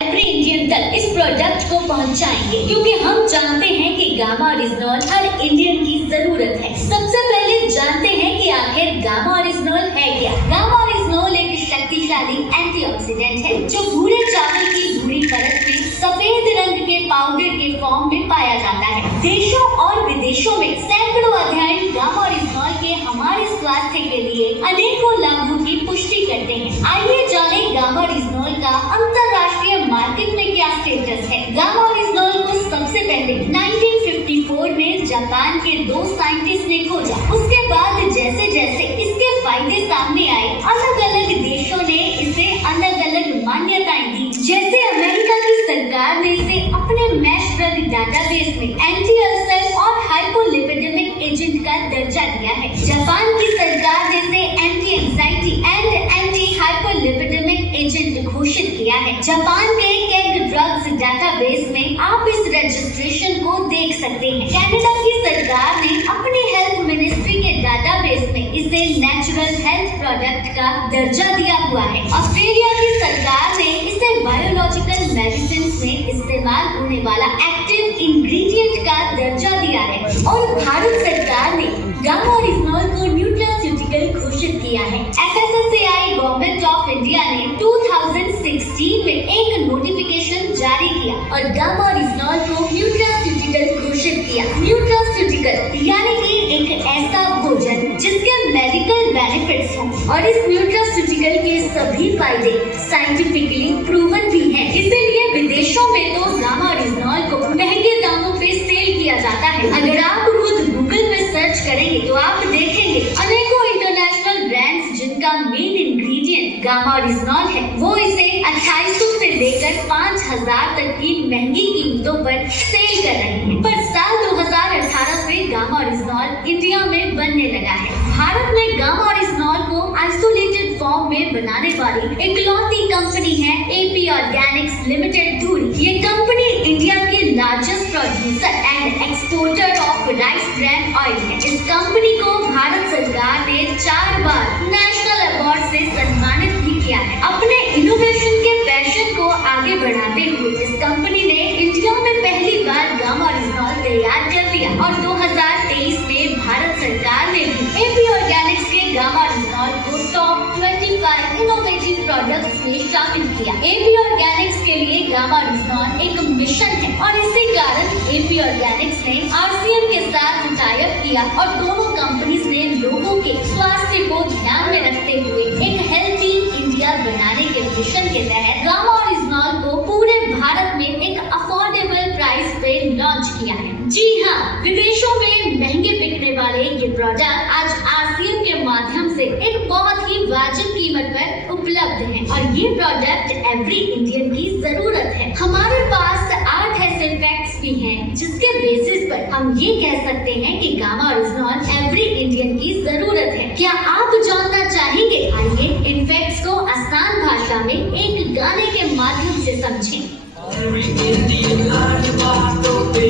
Every Indian तक इस product को पहुंचाएंगे, क्योंकि हम जानते हैं कि गामा ओरिजिनॉल हर इंडियन की जरूरत है। सबसे पहले जानते हैं कि आखिर गामा ओरिजिनॉल है क्या। गामा ओरिजिनॉल एक शक्तिशाली एंटीऑक्सीडेंट है जो भूरे चावल की भूरी परत में सफेद रंग के पाउडर के फॉर्म में पाया जाता है। देशों और विदेशों में सैकड़ों अध्ययन गामा ओरिजिनॉल के हमारे स्वास्थ्य के लिए अनेकों लाभों की पुष्टि करते हैं। आइए जाने गामा ओरिजिनॉल का अंतरराष्ट्रीय मार्केट में क्या स्टेटस है। गामा ओरिजिनॉल को सबसे पहले 1954 में जापान के 2 साइंटिस्ट ने खोजा। उसके बाद जैसे जैसे इसके फायदे सामने आए, अलग अलग देशों ने इसे अलग अलग मान्यताएं दी। जैसे अमेरिका की सरकार ने इसे अपने मैश ड्रग डाटाबेस में एंटी अल्सर और हाइपोलिपिडेमिक एजेंट का दर्जा दिया है। जापान की सरकार ने इसे anti anxiety and anti hypolipidemic agent घोषित किया है। जापान के केग ड्रग्स डाटाबेस में आप इस रजिस्ट्रेशन को देख सकते हैं। कनाडा की सरकार ने अपनी हेल्थ मिनिस्ट्री के डाटाबेस में इसे नेचुरल हेल्थ प्रोडक्ट का दर्जा दिया हुआ है। ऑस्ट्रेलिया की सरकार ने इसे बायोलॉजिकल मेडिसिन में इस्तेमाल होने वाला एक्टिव इंग्रेडिएंट का दर्जा दिया है। और भारत सरकार ने गामा ओरिजिनॉल को न्यूट्रास्यूटिकल घोषित किया है। FSSAI गवर्नमेंट ऑफ इंडिया ने 2016 में एक नोटिफिकेशन जारी किया और गामा ओरिजिनॉल को न्यूट्रास्यूटिकल घोषित किया। न्यूट्रास्यूटिकल यानी कि एक ऐसा भोजन जिसके मेडिकल बेनिफिट्स हों, और इस न्यूट्रास्यूटिकल के सभी फायदे साइंटिफिकली प्रूवन भी हैं। इसीलिए विदेशों में तो गामा ओरिजिनॉल को महंगे दामों पे सेल किया जाता है। अगर आप खुद गूगल में सर्च करेंगे तो आप देखेंगे अनेकों इंटरनेशनल ब्रांड्स जिनका मेन इंग्रेडिएंट गामा ओरिजिनॉल है, वो इसे 2800 से लेकर 5000 तक की महंगी कीमतों पर सेल कर रहे हैं। पर साल 2018 से गामा ओरिजिनॉल इंडिया में बनने लगा है। भारत में गामा ओरिजिनॉल को आइसोलेटेड फॉर्म में बनाने वाली इकलौती कंपनी है AP ऑर्गेनिक्स लिमिटेड धुरी। ये कंपनी इंडिया के largest producer and exporter of rice brand oil है। इस कंपनी को भारत सरकार ने 4 बार नेशनल अवार्ड से सम्मानित भी किया है। अपने इनोवेशन के पैशन को आगे बढ़ाते हुए इस कंपनी ने इंडिया में पहली बार गामा ओरिजिनॉल तैयार कर दिया और 2023 में भारत सरकार ने भी AP ऑर्गेनिक्स के गामा ओरिजिनॉल को टॉप 25 इनोवेटिव प्रोडक्ट्स में शामिल किया। AP ऑर्गेनिक्स के लिए गामा ओरिजिनॉल एक मिशन है और इसी कारण AP ऑर्गेनिक्स ने RCM के साथ टाई अप किया और दोनों कंपनीज ने लोगों के स्वास्थ्य को ध्यान में रखते हुए एक हेल्थी इंडिया बनाने के मिशन के तहत गामा ओरिजिनॉल को पूरे भारत में एक अफोर्डेबल प्राइस पे लॉन्च किया है। जी हाँ, विदेशों में महंगे बिकने वाले ये प्रोडक्ट आज RCM के माध्यम से एक बहुत ही वाजिब कीमत पर उपलब्ध है और ये प्रोडक्ट एवरी इंडियन की जरूरत है। हमारे पास 8 ऐसे फैक्ट्स भी हैं जिसके बेसिस पर हम ये कह सकते हैं कि गामा ओरिजिनॉल एवरी इंडियन की जरूरत है। क्या आप जानना चाहेंगे? आइए इन फैक्ट्स को आसान भाषा में एक गाने के माध्यम से समझें। Every Indian हर बातों पे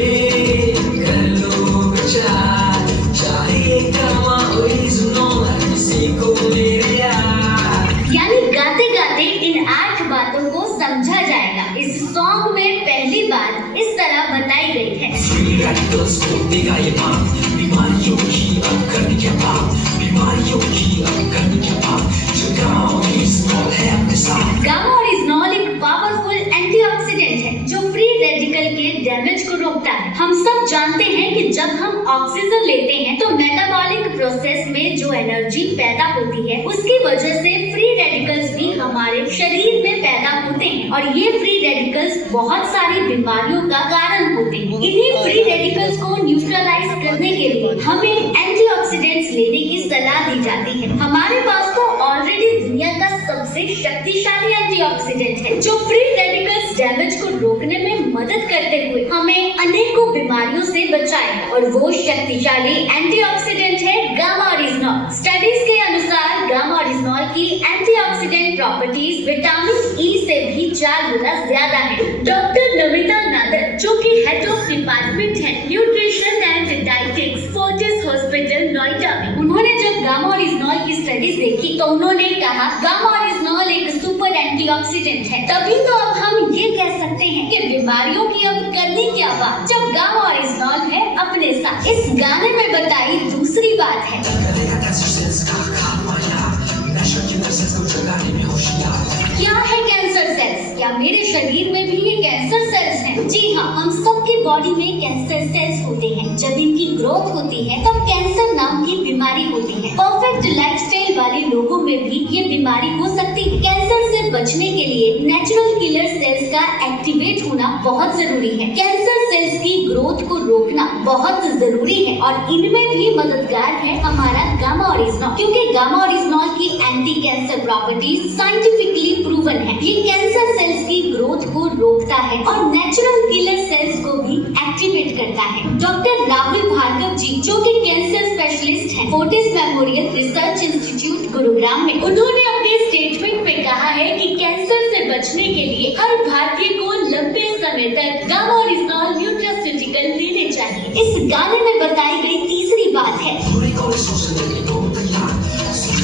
कर लो विचार, चाहे गामा ओरिजिनॉल हर किसी को मेरे यार। यानी गाते गाते इन 8 बातों को समझा जाएगा। इस सॉन्ग में पहली बात इस तरह बताई गई है। Free radicals को देगा ये बात, बीमारियों की अब करने के बाद, बीमारियों की अब करने के बाद, जो गामा ओरिजिनॉल है अपने साथ। गामा ओरिजिनॉल एक पावरफुल एंटीऑक्सीडेंट है जो फ्री रेडिकल के डैमेज को रोकता है। हम सब जानते हैं कि जब हम ऑक्सीजन लेते हैं तो मेटाबॉलिक प्रोसेस में जो एनर्जी पैदा होती है उसकी वजह से फ्री रेडिकल्स भी हमारे शरीर में पैदा होते हैं और ये फ्री रेडिकल्स बहुत सारी बीमारियों का कारण होते हैं। इन्हीं फ्री रेडिकल्स को न्यूट्रलाइज करने के लिए हमें एंटीऑक्सीडेंट्स लेने की सलाह दी जाती है। हमारे पास तो ऑलरेडी दुनिया का सबसे शक्तिशाली एंटीऑक्सीडेंट है जो फ्री रेडिकल्स डैमेज को रोकने में मदद करते हुए हमें अनेकों बीमारियों से बचाएगा और वो शक्तिशाली एंटीऑक्सीडेंट है गामा ओरिजिनॉल। स्टडीज के अनुसार गामा ओरिजिनॉल की एंटीऑक्सीडेंट प्रॉपर्टीज विटामिन E से भी 4 गुना ज्यादा है। डॉक्टर नमिता नादर जो कि हेड ऑफ डिपार्टमेंट है nutrition and dietetics Fortis hospital Noida में, उन्होंने जब गामा ओरिजिनॉल की स्टडीज देखी तो उन्होंने कहा गामा ओरिजिनॉल एक सुपर एंटीऑक्सीडेंट है। तभी तो अब हम ये कह क्या बात, जब गामा ओरिजिनॉल है अपने साथ। इस गाने में बताई दूसरी बात है, करेगा कैंसर सेल्स का खात्मा, नेचुरल किलर सेल्स को जगाने में होशियार। क्या है कैंसर सेल्स? क्या मेरे शरीर में भी ये कैंसर सेल्स हैं? जी हाँ, हम सबके बॉडी में कैंसर सेल्स होते हैं। जब इनकी ग्रोथ होती है तब कैंसर नाम की बीमारी होती है। परफेक्ट लाइफस्टाइल वाले लोगों में भी ये बीमारी हो सकती है। कैंसर से बचने के लिए नेचुरल किलर सेल्स का एक्टिवेट होना बहुत जरूरी है। कैंसर सेल्स की ग्रोथ को रोकना बहुत जरूरी है और इनमें भी मददगार है हमारा गामा ओरिजिनॉल, क्योंकि गामा ओरिजिनॉल की anti cancer properties scientifically proven है। ये कैंसर सेल्स की ग्रोथ को रोकता है और नेचुरल किलर सेल्स को भी एक्टिवेट करता है। डॉक्टर राहुल भार्गव जी, जो कि कैंसर स्पेशलिस्ट हैं, Fortis memorial research institute Gurugram में, उन्होंने अपने स्टेटमेंट में कहा है कि कैंसर से बचने के लिए हर भारतीय को लंबे समय तक गामा ओरिजिनॉल न्यूट्रास्यूटिकल लेने चाहिए। इस गाने में बताई गई तीसरी बात है,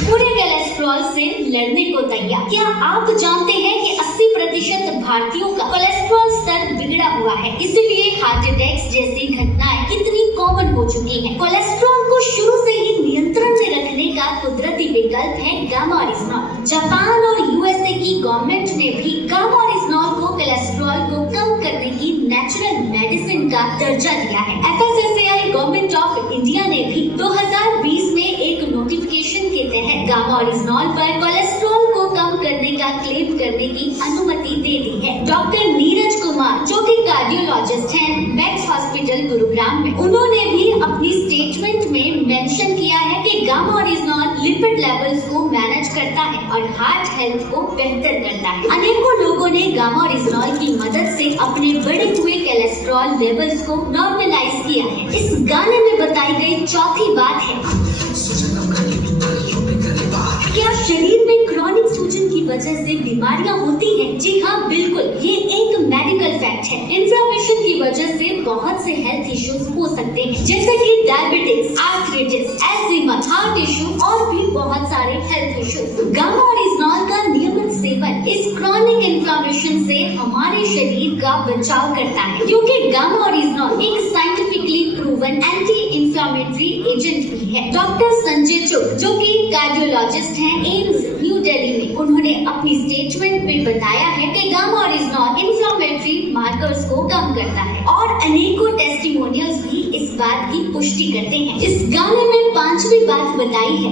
पूरे कोलेस्ट्रॉल से लड़ने को तैयार। क्या आप जानते हैं कि 80% भारतीयों का कोलेस्ट्रॉल स्तर बिगड़ा हुआ है, इसीलिए हार्ट अटैक्स जैसी घटनाएं कितनी कॉमन हो चुकी हैं। कोलेस्ट्रॉल को शुरू से ही नियंत्रण में रखने का कुदरती विकल्प है गामा ओरिजिनॉल। जापान और यूएसए की गवर्नमेंट ने भी गामा ओरिजिनॉल को कोलेस्ट्रॉल को कम करने की नेचुरल मेडिसिन का दर्जा दिया है। FSSAI गवर्नमेंट ऑफ इंडिया ने भी 2020 में एक नोटिफिकेशन के तहत गामा ओरिजिनॉल पर कोलेस्ट्रॉल को कम करने का क्लेम करने की अनुमति दे दी है। डॉक्टर नीरज कुमार, जो कि कार्डियोलॉजिस्ट हैं, मैक्स हॉस्पिटल गुरुग्राम में, उन्होंने भी अपनी स्टेटमेंट में मेंशन किया है कि गामा ओरिजिनॉल लिपिड लेवल्स को मैनेज करता है और हार्ट हेल्थ को बेहतर करता है। अनेकों लोगों ने गामा ओरिजिनॉल की मदद से अपने बढ़े हुए कोलेस्ट्रॉल लेवल्स को नॉर्मलाइज किया है। इस गाने में बताई गई चौथी बात है, क्या शरीर में क्रॉनिक सूजन की वजह से बीमारियां होती हैं? जी हाँ, बिल्कुल, ये एक मेडिकल फैक्ट है। इन्फ्लेमेशन की वजह से बहुत से हेल्थ इश्यूज हो सकते हैं, जैसे कि डायबिटीज, आर्थराइटिस, एज़िमा, हार्ट इश्यू और भी बहुत सारे हेल्थ इश्यूज। गामा ओरिजिनॉल का नियमित सेवन इस क्रॉनिक इन्फ्लेमेशन से हमारे शरीर का बचाव करता है, क्योंकि गामा ओरिजिनॉल एक scientifically proven anti inflammatory agent भी है। डॉक्टर संजय चुग, जो कि कार्डियोलॉजिस्ट हैं, एम्स न्यू दिल्ली में, उन्होंने अपनी स्टेटमेंट में बताया है कि गामा ओरिजिनॉल इन्फ्लेमेटरी मार्कर्स को कम करता है और अनेकों टेस्टिमोनियल्स भी इस बात की पुष्टि करते हैं। इस गाने में पांचवी बात बताई है,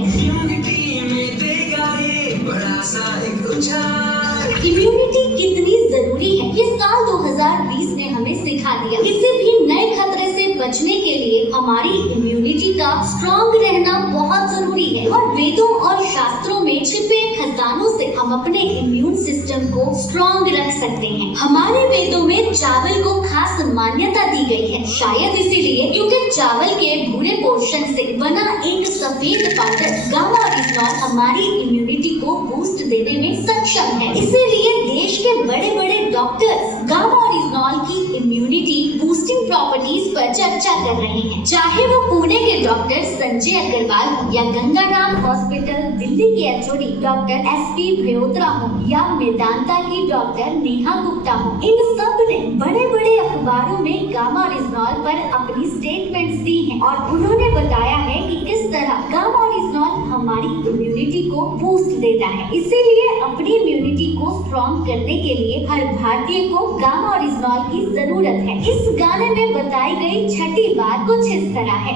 इम्यूनिटी कितनी जरूरी है। ये साल 2020 ने हमें सिखा दिया। किसी भी नए खतरे से बचने के लिए हमारी इम्यूनिटी का स्ट्रॉन्ग रहना बहुत जरूरी है और वेदों और शास्त्रों में छिपे खजानों से हम अपने इम्यून सिस्टम को स्ट्रॉन्ग रख सकते हैं। हमारे वेदों में चावल को खास मान्यता दी गई है, शायद इसीलिए क्योंकि चावल के भूरे पोर्शन से बना एक सफेद पाउडर गामा ओरिजिनॉल हमारी इम्यूनिटी को बूस्ट देने में सक्षम है। इसीलिए देश के बड़े बड़े डॉक्टर्स गामा ओरिजिनॉल की इम्यूनिटी बूस्टिंग प्रॉपर्टीज पर चर्चा कर रहे हैं। चाहे वो पुणे के डॉक्टर संजय अग्रवाल हो या गंगाराम हॉस्पिटल दिल्ली के एचओडी डॉक्टर SP भयोत्रा हो या मेदांता की डॉक्टर नेहा गुप्ता हो, इन सब ने बड़े बड़े अखबारों में गामा ओरिजिनॉल पर अपनी स्टेटमेंट्स दी हैं और उन्होंने बताया है कि किस तरह गामा ओरिजिनॉल हमारी इम्यूनिटी को बूस्ट देता है। इसीलिए अपनी इम्यूनिटी को स्ट्रॉन्ग करने के लिए हर भारतीय को गामा ओरिजिनॉल की जरूरत है। इस गाने में बताई गई छठी बात कुछ इस तरह है,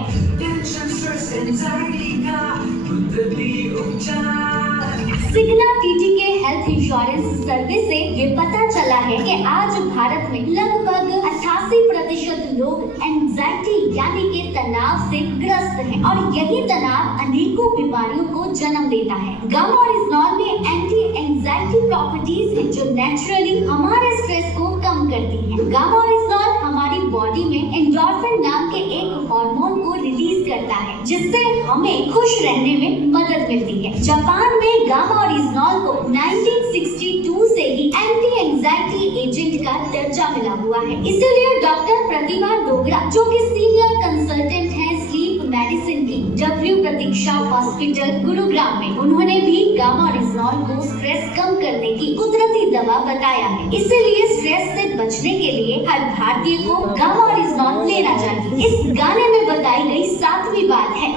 सिग्ना टीटी के हेल्थ इंश्योरेंस सर्वे से ये पता चला है कि आज भारत में लगभग 88% लोग एंजाइटी यानी कि तनाव से ग्रस्त हैं और यही तनाव अनेकों बीमारियों को जन्म देता है। गामा ओरिजिनॉल में एंटी एंजाइटी प्रॉपर्टीज हैं जो नेचुरली हमारे स्ट्रेस को कम करती हैं। गामा ओरिजिनॉल हमारी बॉडी में एंडोर्फिन नाम के एक हार्मोन को रिलीज करता है जिससे हमें खुश रहने में मदद मिलती है। जापान में गामा ओरिजिनॉल को 1962 से ही एंटी एंजाइटी एजेंट का दर्जा मिला हुआ है। इसीलिए डॉक्टर प्रतिभा डोगरा, जो कि सीनियर कंसल्टेंट है स्लीप मेडिसिन की W प्रतीक्षा हॉस्पिटल गुरुग्राम में, उन्होंने भी गामा ओरिजिनॉल को स्ट्रेस कम करने की कुदरती दवा बताया है। इसीलिए स्ट्रेस से बचने के लिए हर भारतीय को गामा ओरिजिनॉल लेना चाहिए। इस गाने में बताई गई 7वीं बात है,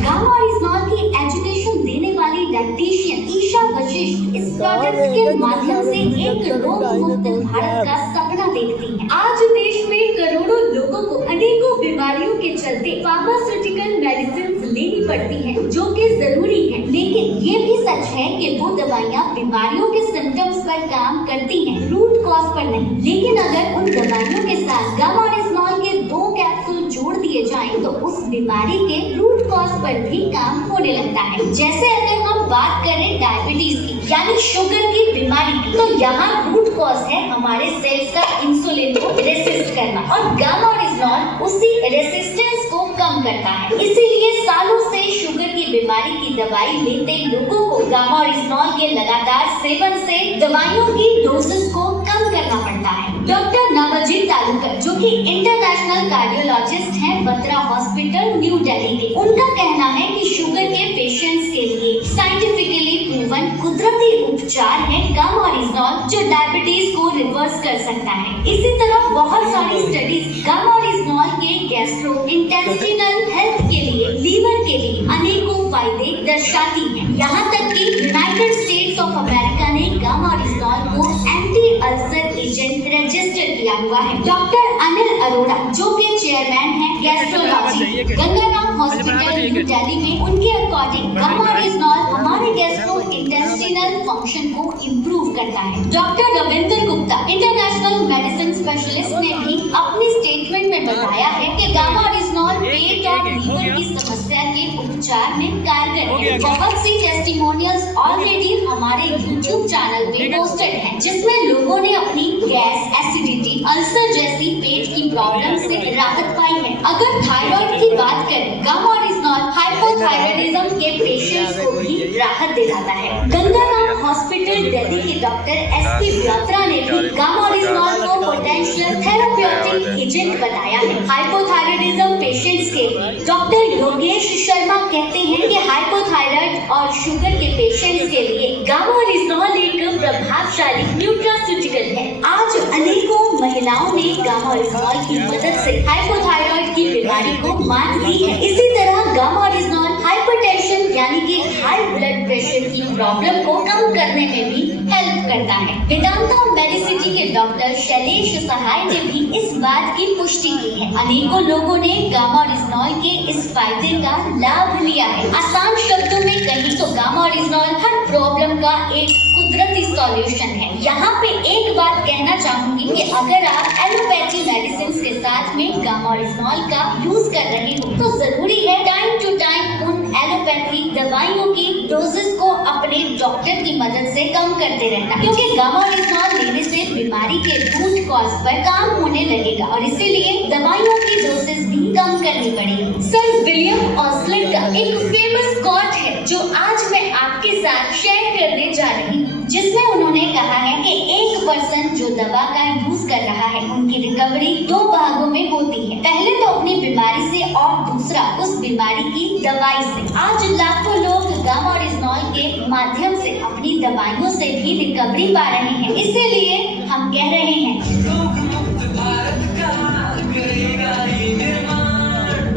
गामा ओरिजिनॉल की एजुकेशन देने वाली डायटीशियन ईशा वशिष्ठ इस प्रोडक्ट के माध्यम से एक रोग मुक्त भारत का सपना देखती हैं। आज देश में करोड़ों लोगों को अनेकों बीमारियों के चलते फार्मास्यूटिकल मेडिसिन लेनी पड़ती हैं, जो कि जरूरी है, लेकिन ये भी सच है कि वो दवाइयाँ बीमारियों के सिम्टम्स पर काम करती हैं, रूट कॉज पर नहीं। लेकिन अगर उन दवाइयों के साथ गामा ओरिजिनॉल के 2 कैप्सूल जोड़ दिए जाएं, तो उस बीमारी के रूट कॉज पर भी काम होने लगता है। जैसे अगर हम बात करें डायबिटीज की, यानी शुगर की बीमारी की, तो यहाँ रूट कॉज है हमारे सेल्स का इंसुलिन को रेसिस्ट करना, और गामा ओरिजिनॉल उसी रेसिस्टेंस को कम करता है। इसीलिए सालों से शुगर की बीमारी की दवाई लेते लोगों को गामा ओरिजिनॉल के लगातार सेवन से दवाइयों की डोजेस को कम करना पड़ता है। डॉक्टर नवजीत तालुकर, जो कि इंटरनेशनल कार्डियोलॉजिस्ट हैं बत्रा हॉस्पिटल न्यू दिल्ली के, उनका कहना है कि शुगर के पेशेंट्स के लिए साइंटिफिकली प्रूवन कुदरती उपचार है गामा ओरिजिनॉल, जो डायबिटीज को रिवर्स कर सकता है। इसी तरह बहुत सारी स्टडीज गामा ओरिजिनॉल के गैस्ट्रो इंटेस्टिनल हेल्थ के लिए, लीवर के लिए अनेकों फायदे दर्शाती हैं। यहाँ तक कि यूनाइटेड स्टेट्स ऑफ अमेरिका ने गामा ओरिजिनॉल को एंटी अल्सर एजेंट रजिस्टर किया हुआ है। डॉक्टर अनिल अरोड़ा, जो कि चेयरमैन है gastrology Gangaram hospital new Delhi में, उनके अकॉर्डिंग गामा ओरिजिनॉल हमारे गैस्ट्रो इंटेस्टिनल फंक्शन को इम्प्रूव करता है। Doctor Ravindra Gupta, international medicine specialist, ने भी अपनी स्टेटमेंट में बताया है कि गामा ओरिजिनॉल पेट और लीवर की समस्या के उपचार में कारगर है। बहुत सी टेस्टिमोनियल्स ऑलरेडी हमारे YouTube चैनल पे पोस्टेड हैं, जिसमें लोगों ने अपनी गैस, एसिडिटी, अल्सर जैसी पेट की प्रॉब्लम से राहत पाई है। अगर थायराइड की बात करें, गामा ओरिजिनॉल हाइपोथायरायडिज्म के पेशेंट्स को भी राहत दिलाता है। गंगाराम हॉस्पिटल दिल्ली के डॉक्टर SP ब्यात्रा ने भी गामा ओरिजिनॉल को पोटेंशियल थेराप्यूटिक एजेंट बताया है हाइपोथायरायडिज्म पेशेंट्स के लिए। डॉक्टर योगेश शर्मा कहते हैं कि हाइपोथायराइड और शुगर के पेशेंट्स के लिए गामा ओरिजिनॉल एक प्रभावशाली न्यूट्रास्यूटिकल है। आज अनेकों महिलाओं ने गामा ओरिजिनॉल की मदद से हाइपोथायराइड की बीमारी को मात दी है। इसी तरह गामा ओरिजिनॉल हाइपरटेंशन यानी कि हाई ब्लड प्रेशर की प्रॉब्लम को कम करने में भी हेल्प करता है। वेदांता मेडिसिटी के डॉक्टर शैलेश सहाय ने भी इस बात की पुष्टि की है। अनेकों लोगों ने गामा ओरिजिनॉल के इस फायदे का लाभ लिया है। आसान शब्दों में कहें तो गामा ओरिजिनॉल हर प्रॉब्लम का एक कुदरती सॉल्यूशन है। यहाँ पे एक बात कहना चाहूंगी कि अगर आप एलोपैथी मेडिसिन के साथ में गामा ओरिजिनॉल का यूज कर रहे हो, तो जरूरी है टाइम टू टाइम उन एलोपैथी दवाइयों की डोजेस को अपने डॉक्टर की मदद से कम करते रहना, क्योंकि गामा ओरिजिनॉल लेने से बीमारी के रूट कॉज पर काम होने लगेगा और इसीलिए दवाइयों की डोजेस भी कम करनी पड़ेगी। सर विलियम ऑस्लिन का एक फेमस कोट है जो आज मैं आपके साथ शेयर करने जा रही हूँ, जिसमें उन्होंने कहा है कि एक पर्सन जो दवा का यूज कर रहा है, उनकी रिकवरी 2 भागों में होती है। पहले तो अपनी बीमारी से और दूसरा उस बीमारी की दवाई से। आज लाखों लोग गामा ओरिजिनॉल के माध्यम से अपनी दवाइयों से भी रिकवरी पा रहे हैं। इसीलिए हम कह रहे हैं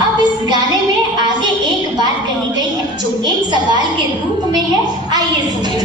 अब इस गाने में आगे एक बात कही गई है जो एक सवाल के रूप में है। आइए सुनिए।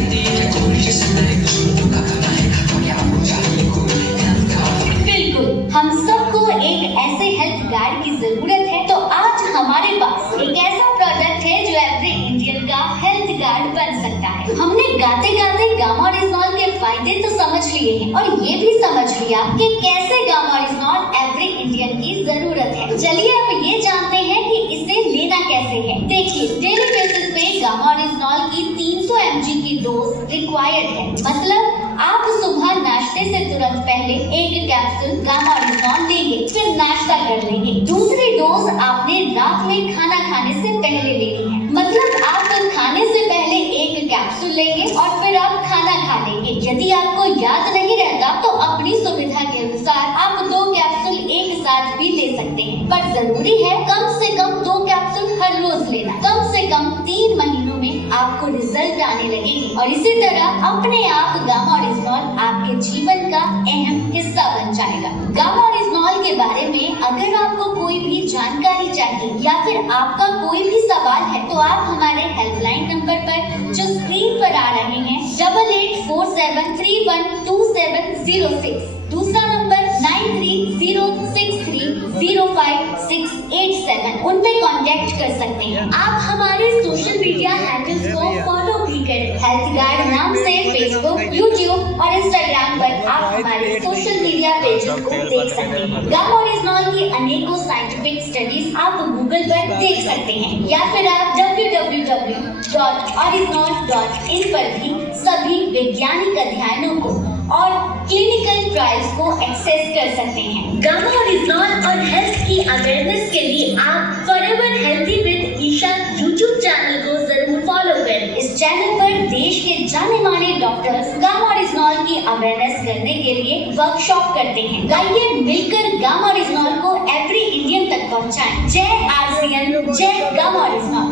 बिल्कुल, हम सबको एक ऐसे हेल्थ गार्ड की जरूरत है, तो आज हमारे पास एक ऐसा प्रोडक्ट है जो एवरी इंडियन का हेल्थ गार्ड बन सकता है। हमने गाते गाते गामा ओरिजिनॉल के फायदे तो समझ लिए हैं और ये भी समझ लिया कि कैसे गामा ओरिजिनॉल एवरी इंडियन की जरूरत है। चलिए अब ये जानते हैं कि इसे लेना कैसे है। देखिए, डेली बेसिस पे गामा ओरिजिनॉल की 300 mg की डोज रिक्वायर्ड है। मतलब आप सुबह नाश्ते से तुरंत पहले एक कैप्सूल गामा ओरिजिनॉल लेंगे, फिर नाश्ता कर लेंगे। दूसरी डोज आपने रात में खाना खाने से पहले लेनी है। मतलब आप खाने से पहले एक कैप्सूल लेंगे और फिर आप खाना खा लेंगे। यदि आपको याद नहीं रहता तो अपनी सुविधा के अनुसार आप 2 कैप्सूल एक साथ भी ले सकते हैं, पर जरूरी है कम से कम 2 कैप्सूल हर रोज लेना। कम से कम 3 महीनों में आपको रिजल्ट आने लगेगी और इसी तरह अपने आप गामा ओरिजिनॉल आपके जीवन का अहम हिस्सा बन जाएगा। गामा ओरिजिनॉल के बारे में अगर आपको कोई भी जानकारी चाहिए या फिर आपका कोई भी सवाल है तो आप हमारे हेल्पलाइन नंबर पर जो स्क्रीन पर आ रहे हैं 8847312706, दूसरा नंबर 9306305687 उन पे कांटेक्ट कर सकते हैं। आप हमारे सोशल मीडिया हैंडल्स को फॉलो भी करें। हेल्थ गाइड नाम से फेसबुक, यूट्यूब और इंस्टाग्राम पर आप हमारे सोशल मीडिया पेजेस को देख सकते हैं। गामा ओरिजिनॉल की अनेकों साइंटिफिक स्टडीज आप गूगल पर देख सकते हैं या फिर आप www.orisnol.in पर भी सभी वैज्ञानिक अध्ययनों को और क्लिनिकल ट्रायल्स को एक्सेस कर सकते हैं। गामा ओरिजिनॉल और हेल्थ की अवेयरनेस के लिए आप Forever Healthy with Isha YouTube channel को जरूर फॉलो करें। इस चैनल पर देश के जाने माने डॉक्टर्स गामा ओरिजिनॉल की अवेयरनेस करने के लिए वर्कशॉप करते हैं। आइए मिलकर गामा ओरिजिनॉल को एवरी इंडियन तक पहुंचाएं। जय आरसीएन, जय गामा ओरिजिनॉल।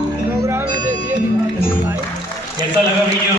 कैसा लगा वीडियो?